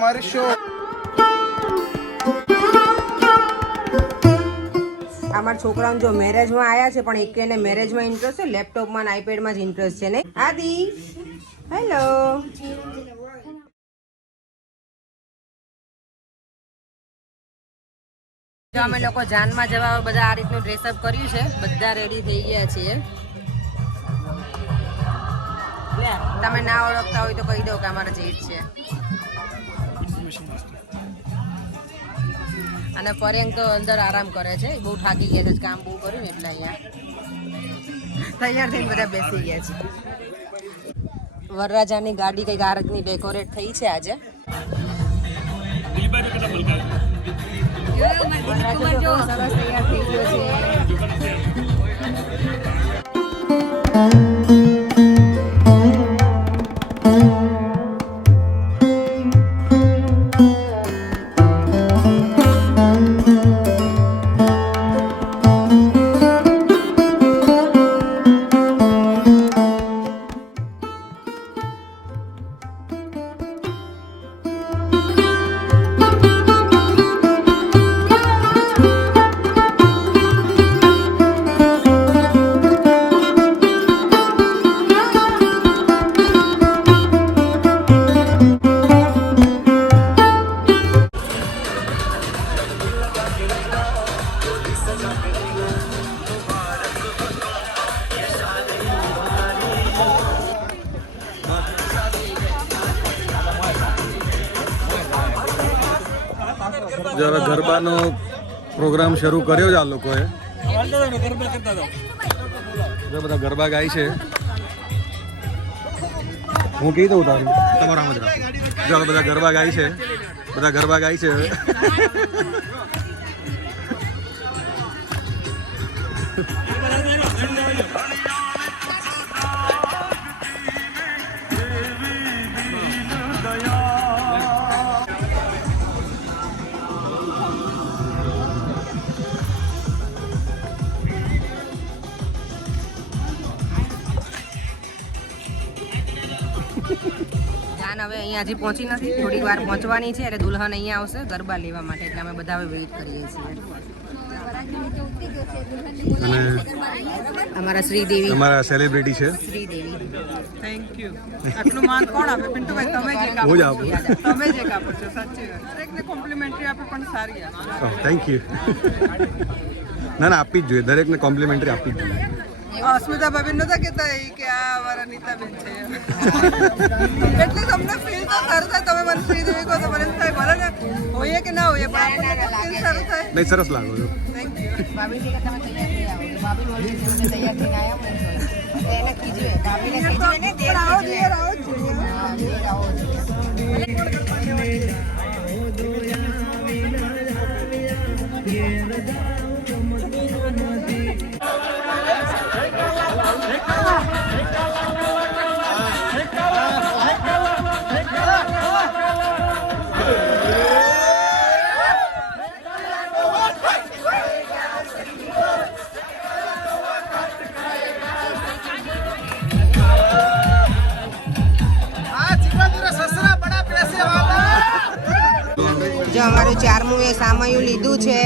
મરશો. અમારા છોકરાઓ જો મેરેજમાં આવ્યા છે પણ એકેને મેરેજમાં ઇન્ટરેસ્ટ છે, લેપટોપમાં ને આઈપેડમાં જ ઇન્ટરેસ્ટ છે ને. આદિ હેલો. જો અમે લોકો જાનમાં જવા બધા આ રીતનું ડ્રેસઅપ કર્યું છે, બધા રેડી થઈ ગયા છીએ. તમે ના ઓળખતા હોય તો કહી દો કે અમારા જેઠ છે. અને પર્યંક તો અંદર આરામ કરે છે, બહુ થાકી ગયા છે, કામ બહુ કર્યું ને એટલે અહીંયા તૈયાર થઈને બધા બેસી ગયા છે. વરરાજાની ગાડી કઈક આ રીતની ડેકોરેટ થઈ છે આજે. વરરાજો સરસ તૈયાર થઈ ગયો છે. જરા ગરબાનો પ્રોગ્રામ શરૂ કર્યો છે આ લોકોએ. બધા ગરબા ગાય છે. હું કહી દઉં તારું તમારા આમ જ રાખો. ચાલો બધા ગરબા ગાય છે, બધા ગરબા ગાય છે. જાન હવે અહીંયા હજી પહોંચી નથી, થોડી વાર પહોંચવાની છે એટલે દુલ્હન અહીંયા આવશે ગરબા લેવા માટે, એટલે અમે બધા હવે વેઇટ કરીએ છીએ. અને અમારા શ્રીદેવી, અમારા સેલિબ્રિટી છે શ્રીદેવી. Thank you. આટલું માન કોણ આપે? પિન્ટુભાઈ તમે જે કાપો, હું જ આપું. તમે જે કાપો છો સાચી વાત. દરેકને કોમ્પ્લિમેન્ટરી આપે પણ સારી આપે. Thank you. ના ના, આપવી જ જોઈએ, દરેકને કોમ્પ્લિમેન્ટરી આપવી જ જોઈએ. અસ્મિતા ભાભી નતા કહેતા કે આ અમારા નીતાબેન છે એટલે તમને ફીલ તો સારું થાય. તમે મને શ્રીદેવી કહો તો મને થાય ભલે ને હોઈએ કે ના હોઈએ પણ આપણને ફીલ સારું થાય. નહીં, સરસ લાગો છો. Thank you. ભાભી કે તમે તૈયાર થઈ આવો. ભાભી બોલી છે કે તૈયાર થઈને આવ્યા હું જોઈ. એને કીધું ભાભીને કીધું ને દેર આવો દિયર આવો જ જોઈએ. હા, દેર આવો જોઈએ. જો અમારું 4મું એ સામયું લીધું છે.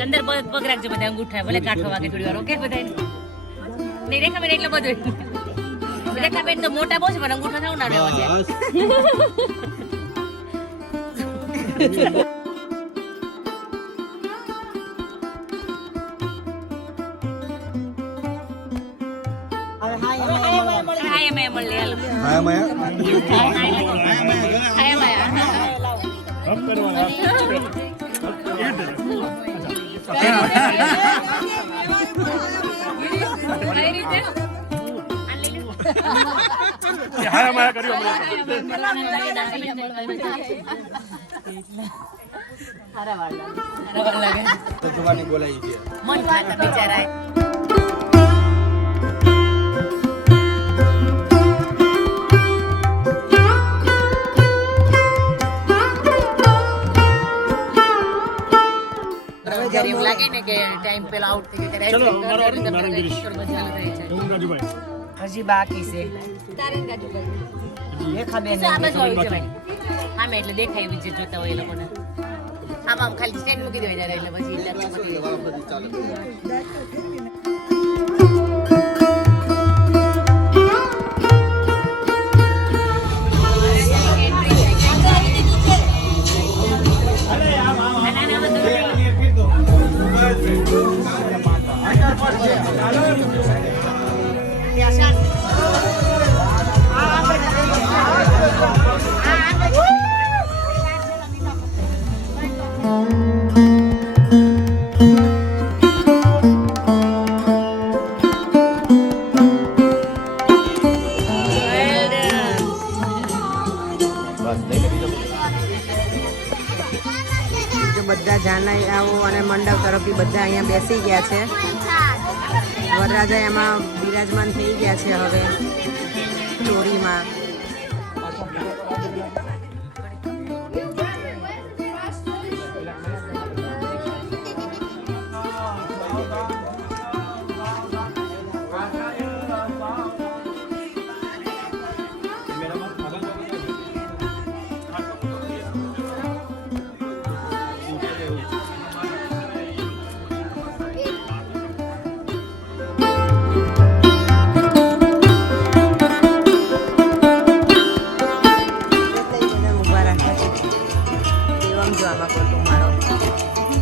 અંદર પગ રાખજો બધા અંગૂઠા ભલે કાઠો વાગે થોડી વાર ઓકે બધા નહીં રેખાબેન એટલે બધું રેખાબેન તો મોટા બહુ છે પણ અંગૂઠા થાવ ના રહેવા છે હાય મેં મળ લે હા મયા હાય માયા કઈ રીતે હાય માયા કર્યું જવાની બોલાઈ છે મન વાત બિચારા જ્યારે એવું લાગે ને કે ટાઈમ પેલા આઉટ થઈ ગયો ચલો મારો નારાયણ ગિરીશ રાજુભાઈ હજી બાકી છે રેખાબેન આ બાજુ આવી જવાય આમે એટલે દેખાય એવી જે જોતા હોય એ લોકોને આમ ખાલી સ્ટેન્ડ મૂકી દેવાય ત્યારે એટલે પછી બધા જાનૈયાઓ અને મંડપ તરફથી બધા અહીંયા બેસી ગયા છે વરરાજા એમાં બિરાજમાન થઈ ગયા છે હવે ચોરીમાં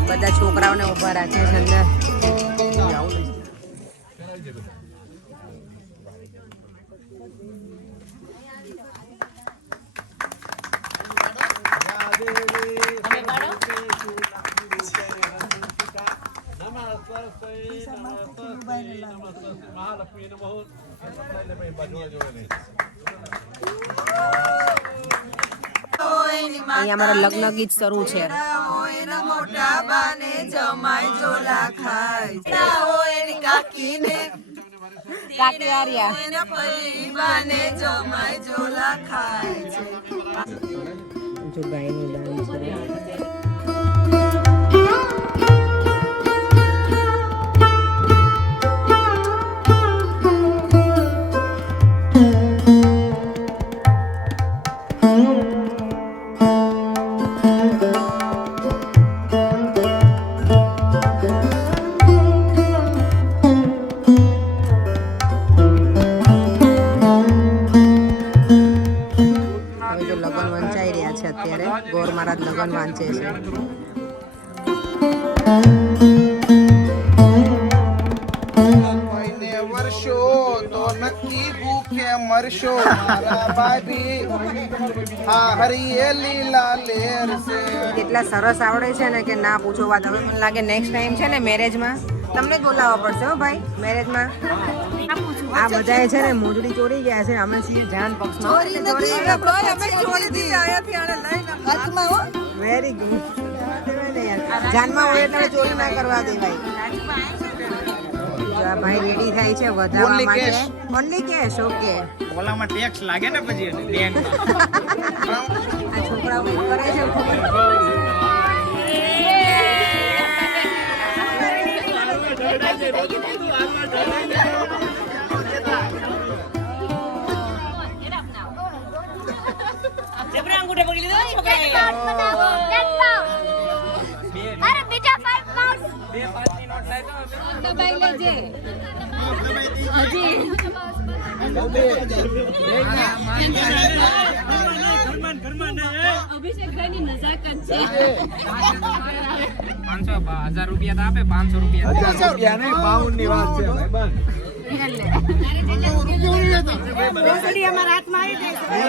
બધા છોકરાઓને ઊભા રાખે છે અંદર અહીંયા અમારા લગ્ન ગીત શરૂ છે મોટા બાને જમાઈ જોલા ખાય હોય એની કાકીને કાકી આર્યા એના પરી બાને જમાઈ જોલા ખાય છે જો ગાયનું ડાન્સ કરે ગોર મહારાજ લગન વાંચે છે વર્ષો તો નક્કી ભૂખે મરશો મારા ભાભી આ હરિયેલી લાલેર છે કેટલા સરસ આવડે છે ને કે ના પૂછો વાત હવે મને લાગે નેક્સ્ટ ટાઈમ છે ને મેરેજમાં તમને જ બોલાવવા પડશે હો ભાઈ મેરેજમાં આ બધાએ છે ને મોજડી ચોરી ગયા છે અમે છીએ જાન પક્ષમાં વેરી ગુડ જાનમાં હોય એટલે ચોરી ના કરવા દે ભાઈ આ ભાઈ રેડી થાય છે વધારવા Only માટે cash. ઓનલી કેશ ઓકે ઓલામાં ટેક્સ લાગે ને પછી બેંક આ છોકરાઓ કંઈક કરે છે જબરા અંગૂઠા પકડી લીધો છોકરાએ. અરે બેટા 5 પાઉન્ડ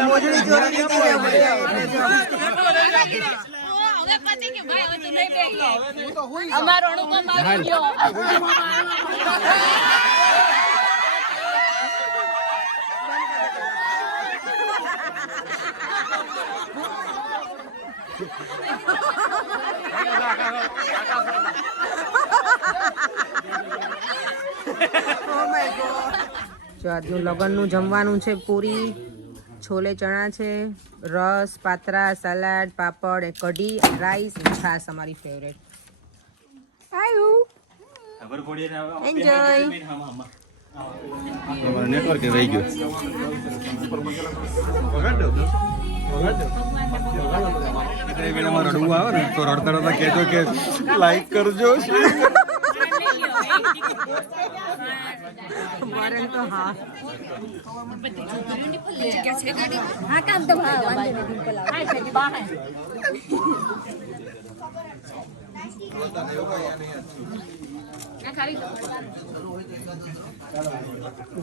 મોજડી ચોરી લીધી છે બધાએ. એટલે જો. હવે પતી ગયું ભાઈ, હવે તું નહીં બેસી. અમારો અણુકો મારી ગયો. Oh my God. જો આજનું લગનનું જમવાનું છે પૂરી છોલે ચણા છે રસ પાત્રા સલાડ પાપડ કઢી રાઈસ છાસ અમારી ફેવરેટ એન્જોય નેટવર્ક રહી ગયું રડવું આવે ને તો રડતા રડતા કહેજો કે લાઈક કરજો મારે તો હા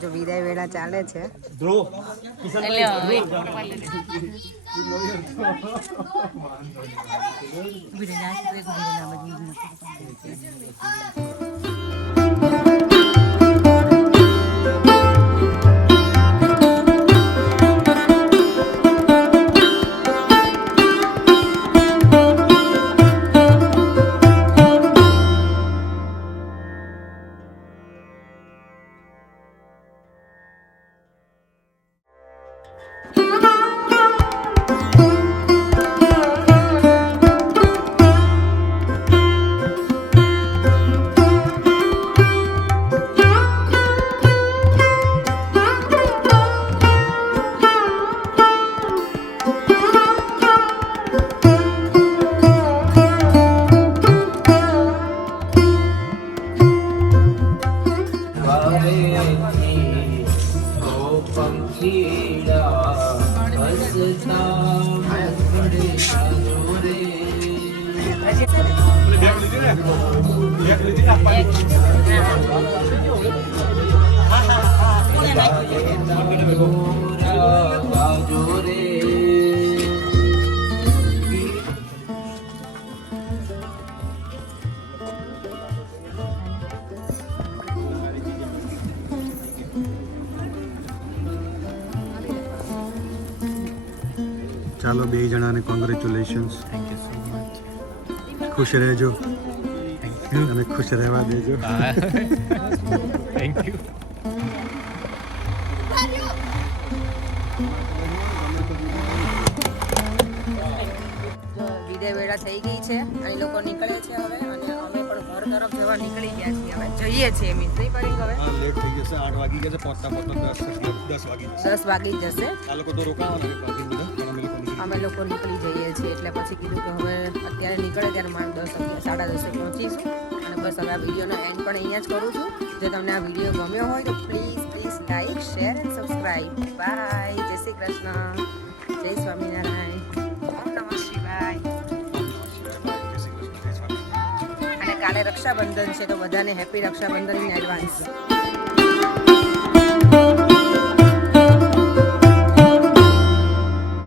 જો વિદાય વેળા ચાલે છે ચાલો બે જણાને કોંગ્રેચ્યુલેશન્સ ખુશ રહેજો અને ખુશ રહેવા દેજો થેન્ક યુ. વિદાય વેળા થઈ ગઈ છે અને લોકો નીકળે છે હવે અને અમે પણ ઘર તરફ જવા નીકળી ગયા છીએ હવે જઈએ છીએ એમ નહીં કરી હવે લેટ થઈ જશે 8 વાગી ગયા છે પહોંચતા પહોંચતા 10 વાગી જશે 10 વાગી જશે આ લોકો તો રોકાવાના છે પાર્કિંગ બધા પણ અમે લોકો નીકળી જઈએ છીએ એટલે પછી કીધું કે હવે અત્યારે નીકળે ત્યારે મારે 10 11 10:30 પહોંચીશું અને બસ હવે આ વિડીયોનો એન્ડ પણ અહીંયા જ કરું છું જો તમને આ વિડીયો ગમ્યો હોય તો please like share and subscribe by જય શ્રી કૃષ્ણ જય સ્વામિનારાયણ ઓમ નમઃ શિવાય અને કાલે રક્ષાબંધન છે તો બધાને હેપી રક્ષાબંધન ઇન એડવાન્સ